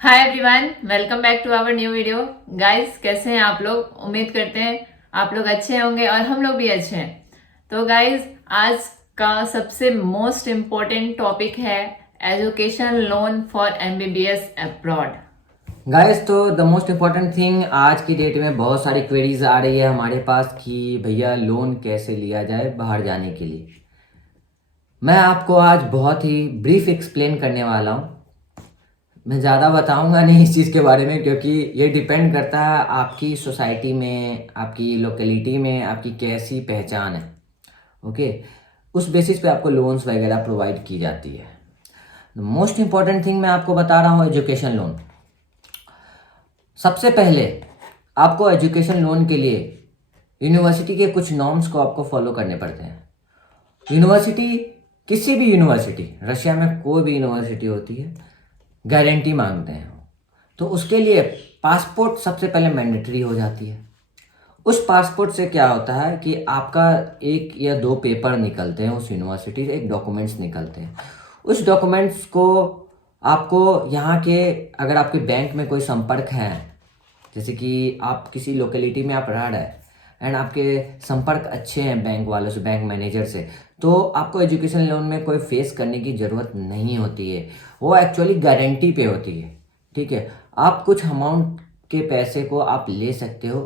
Hi everyone, welcome back to our new video. Guys, कैसे हैं आप लोग? उम्मीद करते हैं आप लोग अच्छे होंगे और हम लोग भी अच्छे हैं। तो गाइस, आज का सबसे मोस्ट इम्पोर्टेंट टॉपिक है education loan for MBBS abroad. Guys, तो द मोस्ट इम्पॉर्टेंट थिंग आज की डेट में बहुत सारी क्वेरीज आ रही है हमारे पास कि भैया लोन कैसे लिया जाए बाहर जाने के लिए। मैं आपको आज बहुत ही ब्रीफ एक्सप्लेन करने वाला हूँ। मैं ज़्यादा बताऊंगा नहीं इस चीज़ के बारे में, क्योंकि ये डिपेंड करता है आपकी सोसाइटी में, आपकी लोकेलिटी में आपकी कैसी पहचान है। ओके, उस बेसिस पे आपको लोन्स वगैरह प्रोवाइड की जाती है। मोस्ट इम्पॉर्टेंट थिंग मैं आपको बता रहा हूँ, एजुकेशन लोन। सबसे पहले आपको एजुकेशन लोन के लिए यूनिवर्सिटी के कुछ नॉर्म्स को आपको फॉलो करने पड़ते हैं। यूनिवर्सिटी, किसी भी यूनिवर्सिटी, रशिया में कोई भी यूनिवर्सिटी होती है, गारंटी मांगते हैं। तो उसके लिए पासपोर्ट सबसे पहले मैंडेटरी हो जाती है। उस पासपोर्ट से क्या होता है कि आपका एक या दो पेपर निकलते हैं, उस यूनिवर्सिटी से एक डॉक्यूमेंट्स निकलते हैं। उस डॉक्यूमेंट्स को आपको यहाँ के, अगर आपके बैंक में कोई संपर्क है, जैसे कि आप किसी लोकेलिटी में आप रह रहे हैं एंड आपके संपर्क अच्छे हैं बैंक वालों से, बैंक मैनेजर से, तो आपको एजुकेशन लोन में कोई फेस करने की ज़रूरत नहीं होती है। वो एक्चुअली गारंटी पे होती है। ठीक है, आप कुछ अमाउंट के पैसे को आप ले सकते हो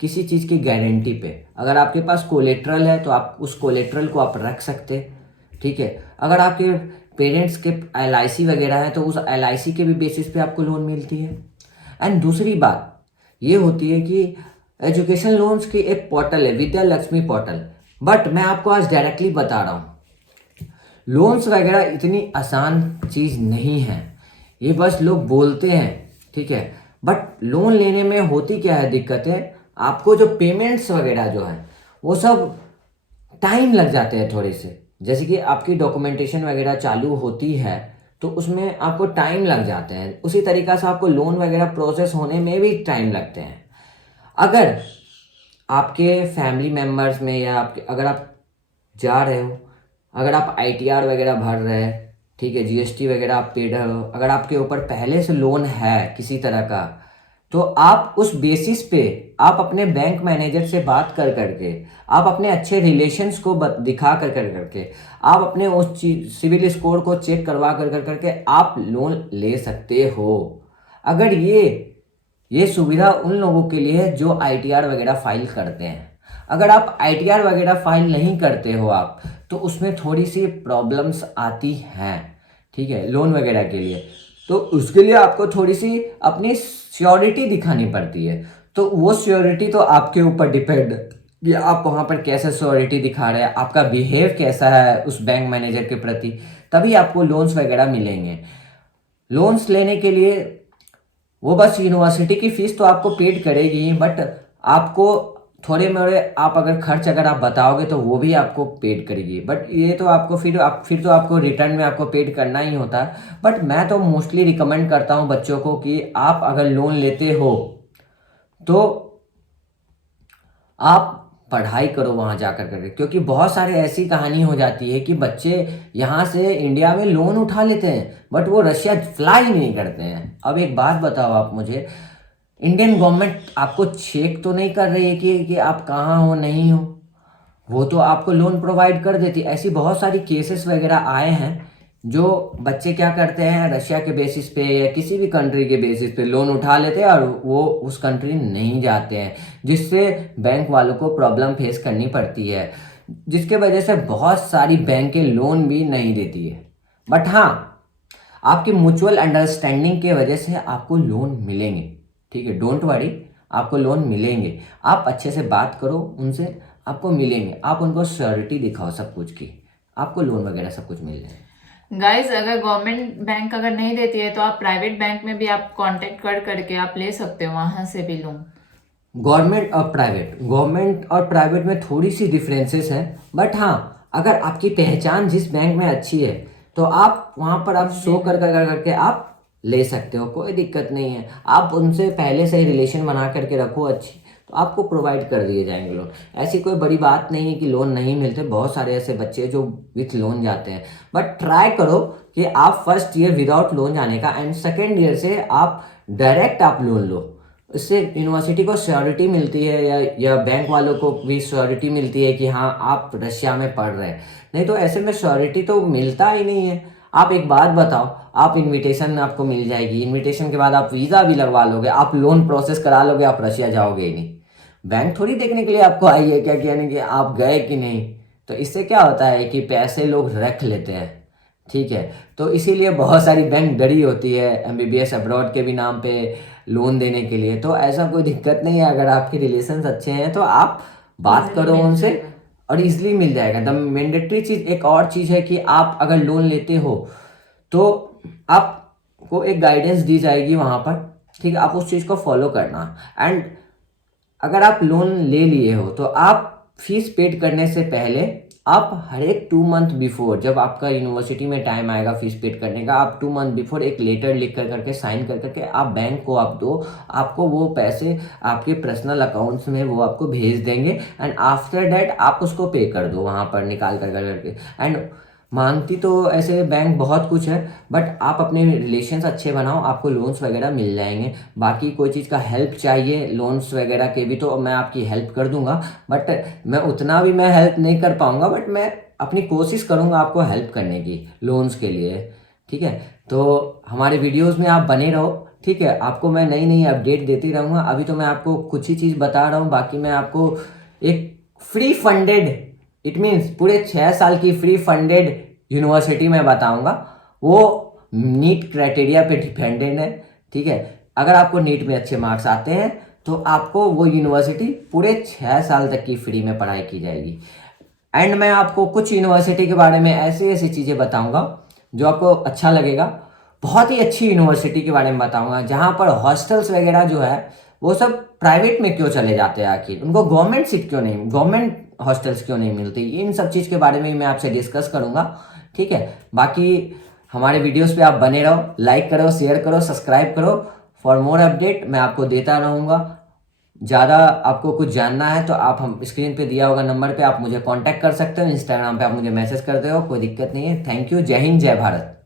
किसी चीज़ की गारंटी पे। अगर आपके पास कोलेट्रल है तो आप उस कोलेट्रल को आप रख सकते। ठीक है, अगर आपके पेरेंट्स के एलआईसी वगैरह है तो उस एलआईसी के भी बेसिस पे आपको लोन मिलती है। एंड दूसरी बात ये होती है कि एजुकेशन लोन्स की एक पोर्टल है, विद्या लक्ष्मी पोर्टल। बट मैं आपको आज डायरेक्टली बता रहा हूँ, लोन्स वगैरह इतनी आसान चीज़ नहीं है। ये बस लोग बोलते हैं, ठीक है, बट लोन लेने में होती क्या है दिक्कतें, आपको जो पेमेंट्स वगैरह जो है वो सब टाइम लग जाते हैं थोड़े से। जैसे कि आपकी डॉक्यूमेंटेशन वगैरह चालू होती है तो उसमें आपको टाइम लग जाते हैं। उसी तरीक़ा से आपको लोन वगैरह प्रोसेस होने में भी टाइम लगते हैं। अगर आपके फैमिली मेम्बर्स में या आपके, अगर आप जा रहे हो, अगर आप आईटीआर वगैरह भर रहे हैं, ठीक है, जीएसटी वगैरह आप पेड हो, अगर आपके ऊपर पहले से लोन है किसी तरह का, तो आप उस बेसिस पे आप अपने बैंक मैनेजर से बात कर करके, आप अपने अच्छे रिलेशंस को दिखा कर कर करके, आप अपने उस चीज सिविल स्कोर को चेक करवा कर कर करके आप लोन ले सकते हो। अगर ये सुविधा उन लोगों के लिए है जो आईटीआर वगैरह फाइल करते हैं। अगर आप आईटीआर वगैरह फाइल नहीं करते हो आप, तो उसमें थोड़ी सी प्रॉब्लम्स आती हैं, ठीक है, लोन वगैरह के लिए। तो उसके लिए आपको थोड़ी सी अपनी श्योरिटी दिखानी पड़ती है। तो वो श्योरिटी तो आपके ऊपर डिपेंड कि आप वहाँ पर कैसे श्योरिटी दिखा रहे हैं, आपका बिहेव कैसा है उस बैंक मैनेजर के प्रति, तभी आपको लोन्स वगैरह मिलेंगे। लोन्स लेने के लिए वो बस यूनिवर्सिटी की फीस तो आपको पेड करेगी ही, बट आपको थोड़े मोड़े आप अगर खर्च अगर आप बताओगे तो वो भी आपको पेड करेगी। बट ये तो आपको फिर तो आपको रिटर्न में आपको पेड करना ही होता है। बट मैं तो मोस्टली रिकमेंड करता हूँ बच्चों को कि आप अगर लोन लेते हो तो आप पढ़ाई करो वहाँ जाकर करके, क्योंकि बहुत सारे ऐसी कहानी हो जाती है कि बच्चे यहाँ से इंडिया में लोन उठा लेते हैं बट वो रशिया फ्लाई नहीं करते हैं। अब एक बात बताओ आप मुझे, इंडियन गवर्नमेंट आपको चेक तो नहीं कर रही है कि आप कहाँ हो नहीं हो, वो तो आपको लोन प्रोवाइड कर देती। ऐसी बहुत सारी केसेस वगैरह आए हैं जो बच्चे क्या करते हैं, रशिया के बेसिस पे या किसी भी कंट्री के बेसिस पे लोन उठा लेते हैं और वो उस कंट्री नहीं जाते हैं, जिससे बैंक वालों को प्रॉब्लम फेस करनी पड़ती है, जिसके वजह से बहुत सारी बैंकें लोन भी नहीं देती है। बट हाँ, आपकी म्यूचुअल अंडरस्टैंडिंग के वजह से आपको लोन मिलेंगे। ठीक है, डोंट वरी, आपको लोन मिलेंगे। आप अच्छे से बात करो उनसे, आपको मिलेंगे। आप उनको श्योरिटी दिखाओ सब कुछ की, आपको लोन वगैरह सब कुछ मिल जाएगा। गाइस, अगर गवर्नमेंट बैंक अगर नहीं देती है तो आप प्राइवेट बैंक में भी आप कांटेक्ट कर करके आप ले सकते हो वहां से भी लोन। गवर्नमेंट और प्राइवेट में थोड़ी सी डिफरेंसेस हैं, बट हाँ, अगर आपकी पहचान जिस बैंक में अच्छी है तो आप वहाँ पर आप शो कर करके आप ले सकते हो, कोई दिक्कत नहीं है। आप उनसे पहले से ही रिलेशन बना करके रखो अच्छी, तो आपको प्रोवाइड कर दिए जाएंगे लोन। ऐसी कोई बड़ी बात नहीं है कि लोन नहीं मिलते, बहुत सारे ऐसे बच्चे जो विथ लोन जाते हैं। बट ट्राई करो कि आप फर्स्ट ईयर विदाउट लोन जाने का, एंड सेकेंड ईयर से आप डायरेक्ट आप लोन लो। इससे यूनिवर्सिटी को श्योरिटी मिलती है, या बैंक वालों को भी श्योरिटी मिलती है कि हाँ आप रशिया में पढ़ रहे हैं। नहीं तो ऐसे में श्योरिटी तो मिलता ही नहीं है। आप एक बात बताओ, आप इनविटेशन आपको मिल जाएगी, इनविटेशन के बाद आप वीज़ा भी लगवा लोगे, आप लोन प्रोसेस करा लोगे, आप रशिया जाओगे ही नहीं। बैंक थोड़ी देखने के लिए आपको आई है क्या कि यानी कि आप गए कि नहीं। तो इससे क्या होता है कि पैसे लोग रख लेते हैं, ठीक है। तो इसीलिए बहुत सारी बैंक डरी होती है एमबीबीएस अब्रॉड के भी नाम पे लोन देने के लिए। तो ऐसा कोई दिक्कत नहीं है, अगर आपके रिलेशंस अच्छे हैं तो आप बात Easily करो मिल उनसे जाएगा। और इजीली मिल जाएगा। द मैंडेटरी चीज़ एक और चीज़ है कि आप अगर लोन लेते हो तो आपको एक गाइडेंस दी जाएगी वहाँ पर, ठीक है। आप उस चीज़ को फॉलो करना। एंड अगर आप लोन ले लिए हो तो आप फीस पेड करने से पहले आप हर एक 2 मंथ बिफोर, जब आपका यूनिवर्सिटी में टाइम आएगा फीस पेड करने का, आप 2 मंथ बिफोर एक लेटर लिख कर करके साइन कर करके आप बैंक को आप दो। आपको वो पैसे आपके पर्सनल अकाउंट्स में वो आपको भेज देंगे, एंड आफ्टर दैट आप उसको पे कर दो वहाँ पर निकाल कर करके। एंड मांगती तो ऐसे बैंक बहुत कुछ है, बट आप अपने रिलेशंस अच्छे बनाओ, आपको लोन्स वगैरह मिल जाएंगे। बाकी कोई चीज़ का हेल्प चाहिए लोन्स वगैरह के भी तो मैं आपकी हेल्प कर दूंगा, बट मैं उतना भी मैं हेल्प नहीं कर पाऊंगा, बट मैं अपनी कोशिश करूंगा आपको हेल्प करने की लोन्स के लिए, ठीक है। तो हमारे वीडियोस में आप बने रहो, ठीक है। आपको मैं नई नई अपडेट देती रहूँगा। अभी तो मैं आपको कुछ ही चीज़ बता रहा हूँ, बाकी मैं आपको एक फ्री फंडेड, इट मीन्स पूरे 6 साल की फ्री फंडेड यूनिवर्सिटी में बताऊंगा। वो नीट क्राइटेरिया पे डिपेंडेंट है, ठीक है। अगर आपको नीट में अच्छे मार्क्स आते हैं तो आपको वो यूनिवर्सिटी पूरे 6 साल तक की फ्री में पढ़ाई की जाएगी। एंड मैं आपको कुछ यूनिवर्सिटी के बारे में ऐसी ऐसी चीज़ें बताऊंगा जो आपको अच्छा लगेगा। बहुत ही अच्छी यूनिवर्सिटी के बारे में बताऊंगा जहाँ पर हॉस्टल्स वगैरह जो है वो सब प्राइवेट में क्यों चले जाते हैं, आखिर उनको गवर्नमेंट सीट क्यों नहीं, गवर्नमेंट हॉस्टल्स क्यों नहीं मिलती। इन सब चीज़ के बारे में मैं आपसे डिस्कस करूंगा, ठीक है। बाकी हमारे वीडियोस पे आप बने रहो, लाइक करो, शेयर करो, सब्सक्राइब करो। फॉर मोर अपडेट मैं आपको देता रहूँगा। ज़्यादा आपको कुछ जानना है तो आप हम स्क्रीन पे दिया होगा नंबर पे आप मुझे कांटेक्ट कर सकते हो, इंस्टाग्राम पे आप मुझे मैसेज करते हो, कोई दिक्कत नहीं है। Thank you. जय हिंद, जय भारत।